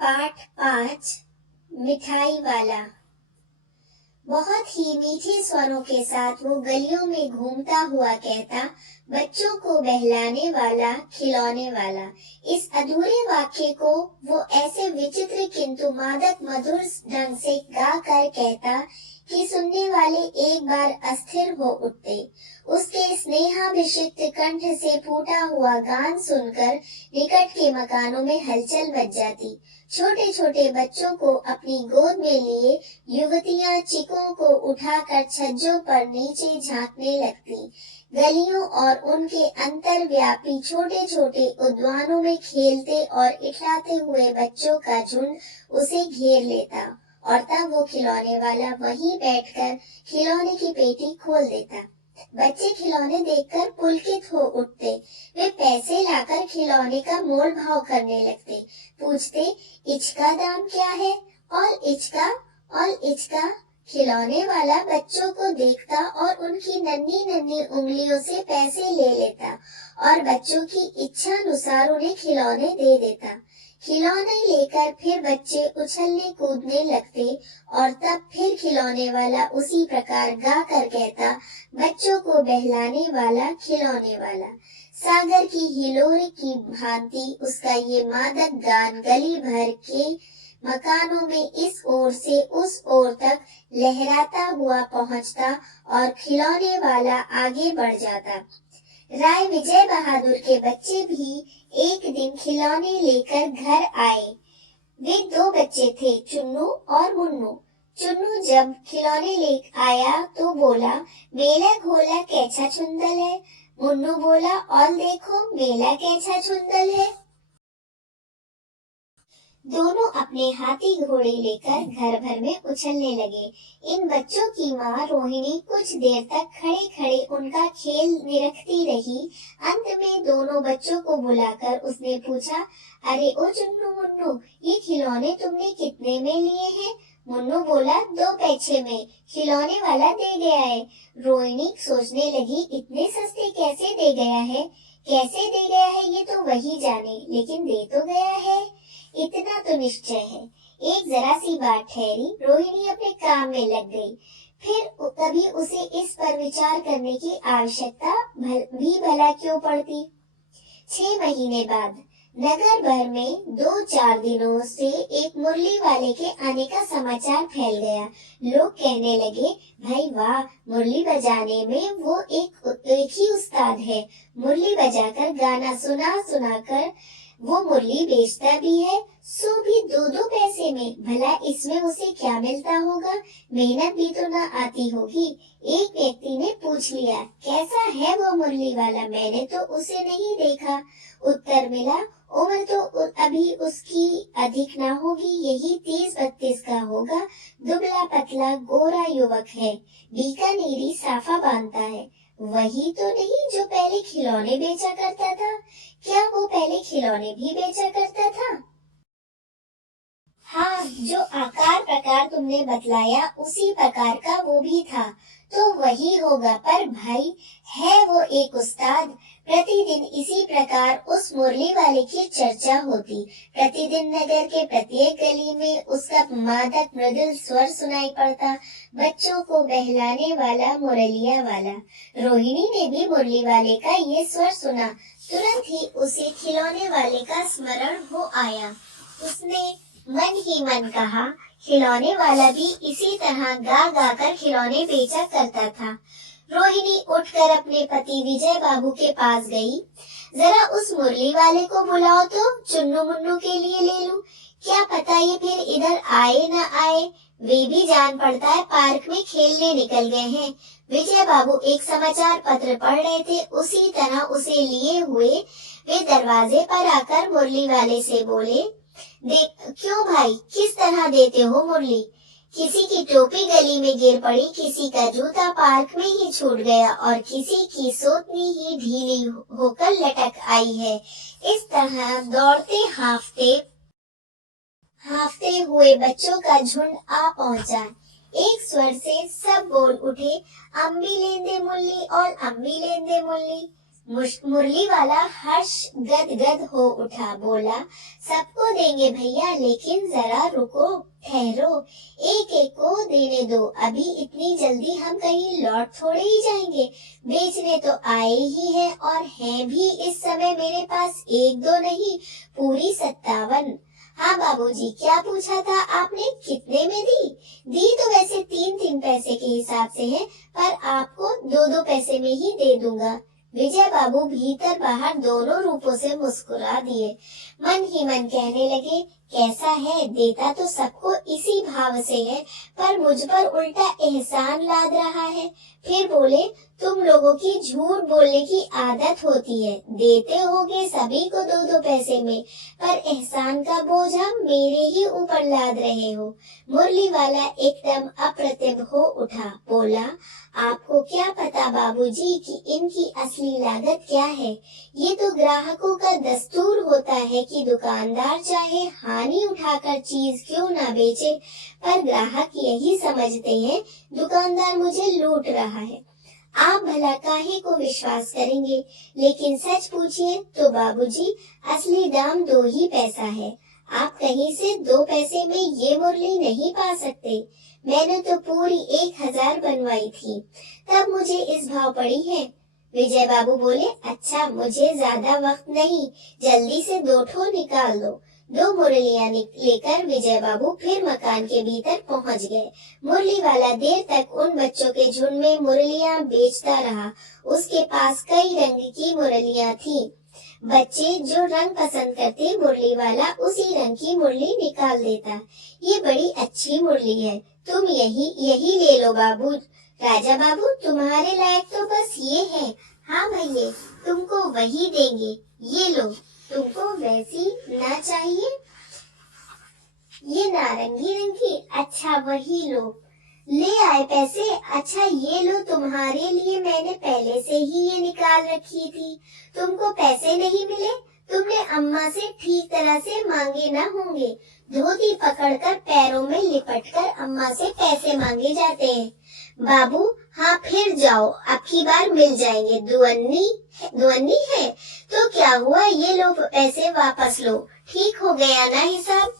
पाठ 5 मिठाई वाला। बहुत ही मीठे स्वरों के साथ वो गलियों में घूमता हुआ कहता, बच्चों को बहलाने वाला, खिलौने वाला। इस अधूरे वाक्य को वो ऐसे विचित्र किंतु मादक मधुर ढंग से गा कर कहता कि सुनने वाले एक बार अस्थिर हो उठते। उसके स्नेहाभिषिक्त कंठ से फूटा हुआ गान सुनकर निकट के मकानों में हलचल मच जाती। छोटे छोटे बच्चों को अपनी गोद में लिए युवतियां चिकों को उठाकर छज्जों पर नीचे झांकने लगती। गलियों और उनके अंतर्व्यापी छोटे छोटे उद्यानों में खेलते और इठलाते हुए बच्चों का झुंड उसे घेर लेता और तब वो खिलौने वाला वहीं बैठकर खिलौने की पेटी खोल देता। बच्चे खिलौने देखकर पुलकित हो उठते। वे पैसे लाकर खिलौने का मोल भाव करने लगते। पूछते, इचका दाम क्या है? और इचका। खिलौने वाला बच्चों को देखता और उनकी नन्ही नन्ही उंगलियों से पैसे ले लेता और बच्चों की इच्छा अनुसार उन्हें खिलौने दे देता। खिलौने लेकर फिर बच्चे उछलने कूदने लगते और तब फिर खिलौने वाला उसी प्रकार गा कर कहता, बच्चों को बहलाने वाला, खिलौने वाला। सागर की हिलोरे की भांति उसका ये मादक गान गली भर के मकानों में इस ओर से उस ओर तक लहराता हुआ पहुंचता और खिलौने वाला आगे बढ़ जाता। राय विजय बहादुर के बच्चे भी एक दिन खिलौने लेकर घर आए। वे दो बच्चे थे, चुन्नू और मुन्नू। चुन्नू जब खिलौने ले आया तो बोला, मेला घोला कैसा छुंदल है। मुन्नू बोला, और देखो मेला कैसा छुंदल है। दोनों अपने हाथी घोड़े लेकर घर भर में उछलने लगे। इन बच्चों की माँ रोहिणी कुछ देर तक खड़े खड़े उनका खेल निरखती रही। अंत में दोनों बच्चों को बुलाकर उसने पूछा, अरे ओ चुन्नू मुन्नू, ये खिलौने तुमने कितने में लिए हैं? मुन्नू बोला, 2 पैसे में, खिलौने वाला दे गया है। रोहिणी सोचने लगी, इतने सस्ते कैसे दे गया है? कैसे दे गया है ये तो वही जाने, लेकिन दे तो गया है, इतना तो निश्चय है। एक जरा सी बात ठहरी, रोहिणी अपने काम में लग गई। फिर कभी उसे इस पर विचार करने की आवश्यकता भी भला क्यों पड़ती। 6 महीने बाद नगर भर में 2-4 दिनों से एक मुरली वाले के आने का समाचार फैल गया। लोग कहने लगे, भाई वाह, मुरली बजाने में वो एक ही उस्ताद है। मुरली बजाकर गाना सुना कर वो मुरली बेचता भी है, सो भी 2-2 पैसे में। भला इसमें उसे क्या मिलता होगा? मेहनत भी तो न आती होगी। एक व्यक्ति ने पूछ लिया, कैसा है वो मुरली वाला? मैंने तो उसे नहीं देखा। उत्तर मिला, उम्र तो अभी उसकी अधिक ना होगी, यही 30-32 का होगा। दुबला पतला गोरा युवक है, बीकानेरी साफा बांधता है। वही तो नहीं जो पहले खिलौने बेचा करता था? क्या वो पहले खिलौने भी बेचा करता था? हाँ, जो आकार प्रकार तुमने बतलाया उसी प्रकार का वो भी था। तो वही होगा, पर भाई है वो एक उस्ताद। प्रतिदिन इसी प्रकार उस मुरली वाले की चर्चा होती। प्रतिदिन नगर के प्रत्येक गली में उसका मादक मृदुल स्वर सुनाई पड़ता, बच्चों को बहलाने वाला, मुरलिया वाला। रोहिणी ने भी मुरली वाले का ये स्वर सुना। तुरंत ही उसे खिलौने वाले का स्मरण हो आया। उसने मन ही मन कहा, खिलौने वाला भी इसी तरह गा गा कर खिलौने बेचा करता था। रोहिणी उठकर अपने पति विजय बाबू के पास गई। जरा उस मुरली वाले को बुलाओ तो चुन्नू मुन्नू के लिए ले लूं। क्या पता ये फिर इधर आए न आए। वे भी जान पड़ता है पार्क में खेलने निकल गए हैं। विजय बाबू एक समाचार पत्र पढ़ रहे थे, उसी तरह उसे लिए हुए वे दरवाजे पर आकर मुरली वाले से बोले, क्यों भाई, किस तरह देते हो मुरली? किसी की टोपी गली में गिर पड़ी, किसी का जूता पार्क में ही छूट गया और किसी की सोतनी ही ढीली होकर लटक आई है। इस तरह दौड़ते हांफते हुए बच्चों का झुंड आ पहुंचा। एक स्वर से सब बोल उठे, अम्मी लेंदे मुल्ली और अम्मी लेंदे मुल्ली। मुरली वाला हर्ष गदगद हो उठा, बोला, सबको देंगे भैया, लेकिन जरा रुको, ठहरो, एक एक को देने दो, अभी इतनी जल्दी हम कहीं लौट थोड़े ही जाएंगे, बेचने तो आए ही हैं और हैं भी इस समय मेरे पास एक दो नहीं, पूरी 57। हाँ बाबूजी, क्या पूछा था आपने, कितने में दी? दी तो वैसे 3-3 पैसे के हिसाब से है, पर आपको 2-2 पैसे में ही दे दूंगा। विजय बाबू भीतर बाहर दोनों रूपों से मुस्कुरा दिए। मन ही मन कहने लगे, कैसा है, देता तो सबको इसी भाव से है, पर मुझ पर उल्टा एहसान लाद रहा है। फिर बोले, तुम लोगों की झूठ बोलने की आदत होती है, देते होगे सभी को 2-2 पैसे में, पर एहसान का बोझ हम मेरे ही ऊपर लाद रहे हो। मुरली वाला एकदम अप्रतिभ हो उठा, बोला, आपको क्या पता बाबूजी कि इनकी असली लागत क्या है? ये तो ग्राहकों का दस्तूर होता है कि दुकानदार चाहे हानि उठाकर चीज क्यों ना बेचे, पर ग्राहक यही समझते हैं दुकानदार मुझे लूट रहा है। आप भला काहे को विश्वास करेंगे, लेकिन सच पूछिए तो बाबूजी, असली दाम 2 ही पैसा है। आप कहीं से 2 पैसे में ये मुरली नहीं पा सकते। मैंने तो पूरी 1000 बनवाई थी, तब मुझे इस भाव पड़ी है। विजय बाबू बोले, अच्छा, मुझे ज्यादा वक्त नहीं, जल्दी से 2 ठो निकाल दो। 2 मुरलियां लेकर विजय बाबू फिर मकान के भीतर पहुंच गए। मुरली वाला देर तक उन बच्चों के झुंड में मुरलियां बेचता रहा। उसके पास कई रंग की मुरलियां थी। बच्चे जो रंग पसंद करते, मुरली वाला उसी रंग की मुरली निकाल देता। ये बड़ी अच्छी मुरली है, तुम यही ले लो बाबू। राजा बाबू, तुम्हारे लायक तो बस ये है। हाँ भैया, तुमको वही देंगे, ये लो। तुमको वैसी ना चाहिए? ये नारंगी रंग की, अच्छा वही लो। ले आए पैसे? अच्छा ये लो, तुम्हारे लिए मैंने पहले से ही ये निकाल रखी थी। तुमको पैसे नहीं मिले? तुमने अम्मा से ठीक तरह से मांगे ना होंगे। धोती पकड़कर पैरों में लिपटकर अम्मा से पैसे मांगे जाते हैं। बाबू, हाँ फिर जाओ, अब की बार मिल जाएंगे। दुअन्नी है तो क्या हुआ, ये लो पैसे वापस लो। ठीक हो गया ना हिसाब?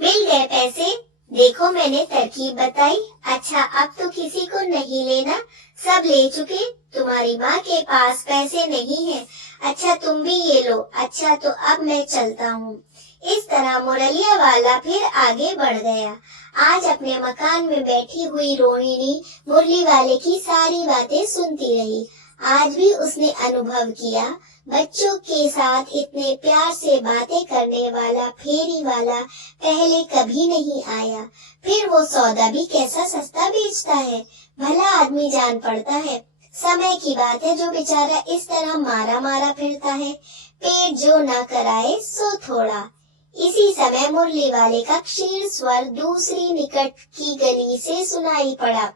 मिल गए पैसे? देखो मैंने तरकीब बताई। अच्छा, अब तो किसी को नहीं लेना, सब ले चुके। तुम्हारी माँ के पास पैसे नहीं है। अच्छा तुम भी ये लो। अच्छा तो अब मैं चलता हूँ। इस तरह मुरलिया वाला फिर आगे बढ़ गया। आज अपने मकान में बैठी हुई रोहिणी मुरली वाले की सारी बातें सुनती रही। आज भी उसने अनुभव किया, बच्चों के साथ इतने प्यार से बातें करने वाला फेरी वाला पहले कभी नहीं आया। फिर वो सौदा भी कैसा सस्ता बेचता है, भला आदमी जान पड़ता है। समय की बात है, जो बेचारा इस तरह मारा मारा फिरता है। पेट जो ना कराए सो थोड़ा। इसी समय मुरली वाले का क्षीण स्वर दूसरी निकट की गली से सुनाई पड़ा।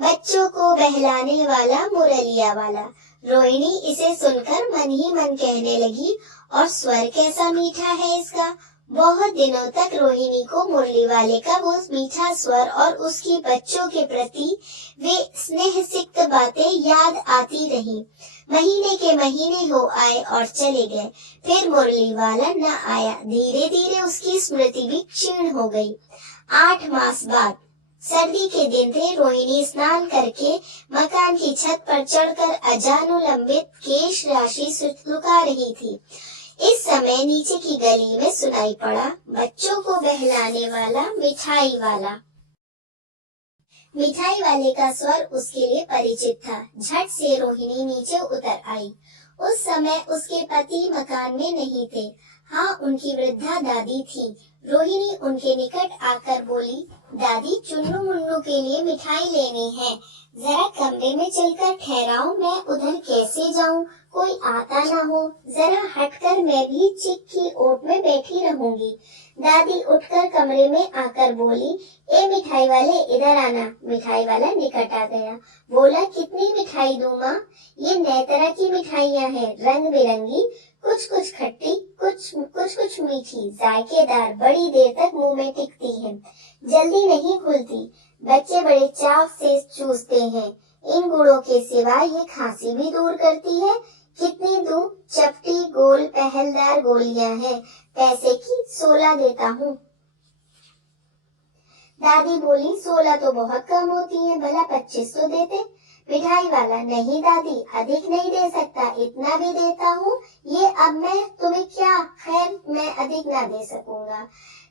बच्चों को बहलाने वाला मुरलिया वाला। रोहिणी इसे सुनकर मन ही मन कहने लगी, और स्वर कैसा मीठा है इसका। बहुत दिनों तक रोहिणी को मुरली वाले का वो मीठा स्वर और उसकी बच्चों के प्रति वे स्नेह सिक्त बातें याद आती रही। महीने के महीने हो आए और चले गए, फिर मुरली वाला न आया। धीरे धीरे उसकी स्मृति भी क्षीण हो गई। 8 मास बाद सर्दी के दिन थे। रोहिणी स्नान करके मकान की छत पर चढ़कर अजानुलंबित केश राशि लुका रही थी। इस समय नीचे की गली में सुनाई पड़ा, बच्चों को बहलाने वाला मिठाई वाला। मिठाई वाले का स्वर उसके लिए परिचित था। झट से रोहिणी नीचे उतर आई। उस समय उसके पति मकान में नहीं थे। हाँ, उनकी वृद्धा दादी थी। रोहिणी उनके निकट आकर बोली, दादी, चुन्नू मुन्नू के लिए मिठाई लेनी है, जरा कमरे में चलकर ठहराओ, मैं उधर कैसे जाऊं, कोई आता ना हो, जरा हटकर मैं भी चिक की ओट में बैठी रहूंगी। दादी उठकर कमरे में आकर बोली, ए मिठाई वाले, इधर आना। मिठाई वाला निकट आ गया। बोला, कितनी मिठाई दूं माँ? ये नए तरह की मिठाइयाँ हैं, रंग बिरंगी, कुछ कुछ खट्टी, कुछ मीठी, जायकेदार, बड़ी देर तक मुंह में टिकती है, जल्दी नहीं खुलती। बच्चे बड़े चाव से चूसते हैं। इन गुड़ों के सिवा ये खांसी भी दूर करती है। कितनी दूं? चपटी गोल पहलदार गोलियां हैं। पैसे की 16 देता हूँ। दादी बोली, 16 तो बहुत कम होती है, भला 25 तो देते। मिठाई वाला, नहीं दादी, अधिक नहीं दे सकता, इतना भी देता हूँ। ये अब मैं तुम्हें क्या, खैर मैं अधिक ना दे सकूंगा।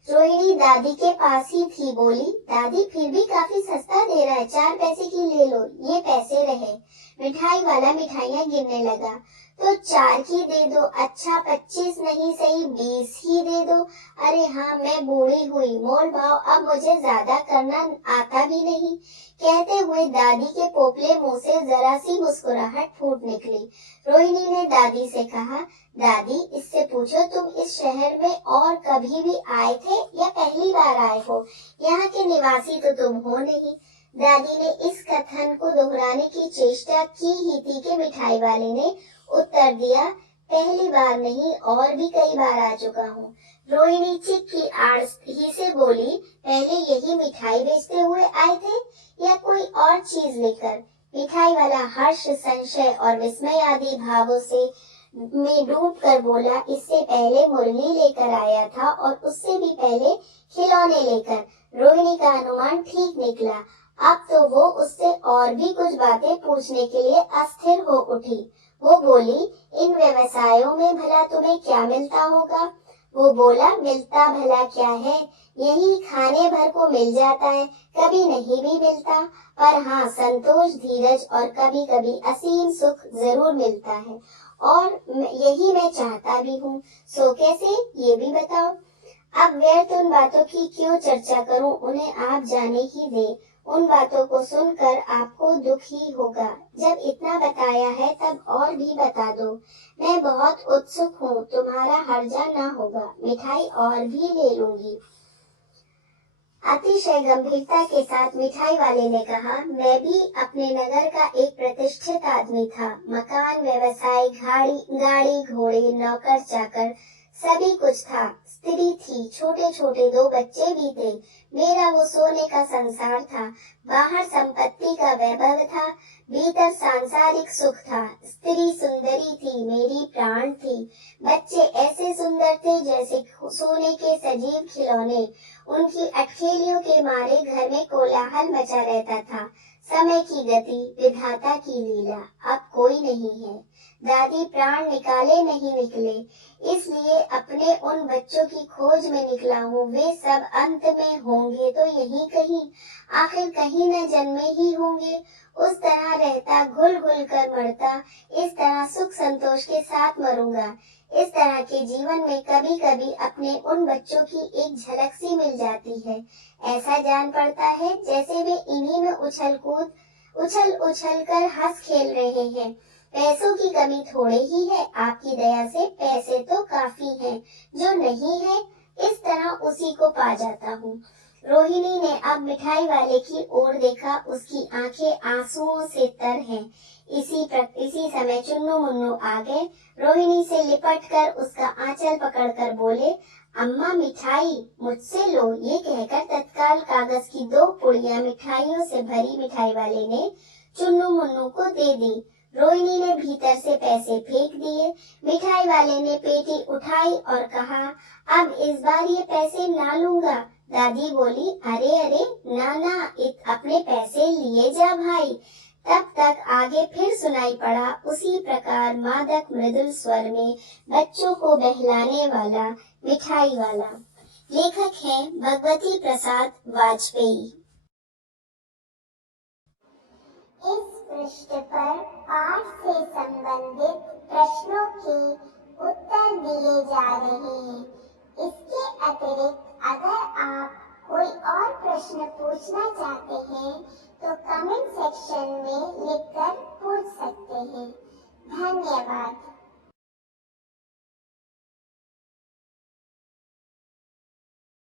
रोहिणी दादी के पास ही थी, बोली, दादी फिर भी काफी सस्ता दे रहा है, 4 पैसे की ले लो, ये पैसे रहे। मिठाई वाला मिठाइयाँ गिनने लगा। तो 4 की दे दो। अच्छा 25 नहीं सही 20 ही दे दो। अरे हाँ, मैं बूढ़ी हुई, मोल भाव अब मुझे ज्यादा करना आता भी नहीं। कहते हुए दादी के पोपले मुंह से जरा सी मुस्कुराहट फूट निकली। रोहिणी ने दादी से कहा, दादी इससे पूछो तुम इस शहर में और कभी भी आए थे या पहली बार आए हो? यहाँ के निवासी तो तुम हो नहीं। दादी ने इस कथन को दोहराने की चेष्टा की ही थी कि मिठाई वाले ने उत्तर दिया, पहली बार नहीं और भी कई बार आ चुका हूँ। रोहिणी चिक की आड़ ही से बोली, पहले यही मिठाई बेचते हुए आए थे या कोई और चीज लेकर? मिठाई वाला हर्ष, संशय और विस्मय आदि भावों से में डूब कर बोला, इससे पहले मुरली लेकर आया था और उससे भी पहले खिलौने लेकर। रोहिणी का अनुमान ठीक निकला। अब तो वो उससे और भी कुछ बातें पूछने के लिए अस्थिर हो उठी। वो बोली, इन व्यवसायों में भला तुम्हें क्या मिलता होगा? वो बोला, मिलता भला क्या है, यही खाने भर को मिल जाता है, कभी नहीं भी मिलता, पर हाँ संतोष, धीरज और कभी कभी असीम सुख जरूर मिलता है, और यही मैं चाहता भी हूँ। सो कैसे, ये भी बताओ। अब व्यर्थ उन बातों की क्यों चर्चा करूं, उन्हें आप जाने ही दें। उन बातों को सुनकर आपको दुख ही होगा। जब इतना बताया है तब और भी बता दो। मैं बहुत उत्सुक हूँ, तुम्हारा हर्जा ना होगा, मिठाई और भी ले लूंगी। अतिशय गंभीरता के साथ मिठाई वाले ने कहा, मैं भी अपने नगर का एक प्रतिष्ठित आदमी था। मकान, व्यवसाय, गाड़ी घोड़े, नौकर चाकर सभी कुछ था। स्त्री थी, छोटे छोटे 2 बच्चे भी थे। मेरा वो सोने का संसार था। बाहर संपत्ति का वैभव था, भीतर सांसारिक सुख था। स्त्री सुंदरी थी, मेरी प्राण थी। बच्चे ऐसे सुंदर थे जैसे सोने के सजीव खिलौने। उनकी अटखेलियों के मारे घर में कोलाहल मचा रहता था। समय की गति, विधाता की लीला, अब कोई नहीं है। दादी प्राण निकाले नहीं निकले, इसलिए अपने उन बच्चों की खोज में निकला हूँ। वे सब अंत में होंगे तो यहीं कहीं, आखिर कहीं न जन्मे ही होंगे। उस तरह रहता, घुल घुल कर मरता, इस तरह सुख संतोष के साथ मरूंगा। इस तरह के जीवन में कभी कभी अपने उन बच्चों की एक झलक सी मिल जाती है। ऐसा जान पड़ता है जैसे वे इन्हीं में उछल उछल कर हंस खेल रहे हैं। पैसों की कमी थोड़े ही है, आपकी दया से पैसे तो काफी हैं, जो नहीं है इस तरह उसी को पा जाता हूँ। रोहिणी ने अब मिठाई वाले की ओर देखा, उसकी आंखें आंसुओं से तर हैं। इसी समय चुन्नू मुन्नू आ गए। रोहिणी से लिपट कर उसका आंचल पकड़कर बोले, अम्मा मिठाई मुझसे लो। ये कहकर तत्काल कागज की 2 पुड़ियां मिठाइयों से भरी मिठाई वाले ने चुन्नू मुन्नू को दे दी। रोहिणी ने भीतर से पैसे फेंक दिए। मिठाई वाले ने पेटी उठाई और कहा, अब इस बार ये पैसे ना लूंगा। दादी बोली, अरे अरे ना ना, अपने पैसे लिए जा भाई। तब तक आगे फिर सुनाई पड़ा उसी प्रकार मादक मृदुल स्वर में बच्चों को बहलाने वाला मिठाई वाला। लेखक हैं भगवती प्रसाद वाजपेयी। इस पृष्ठ पर पाठ से संबंधित प्रश्नों के उत्तर दिए जा रहे हैं। इसके अतिरिक्त अगर आप कोई और प्रश्न पूछना चाहते हैं तो कमेंट सेक्शन में लिखकर पूछ सकते हैं।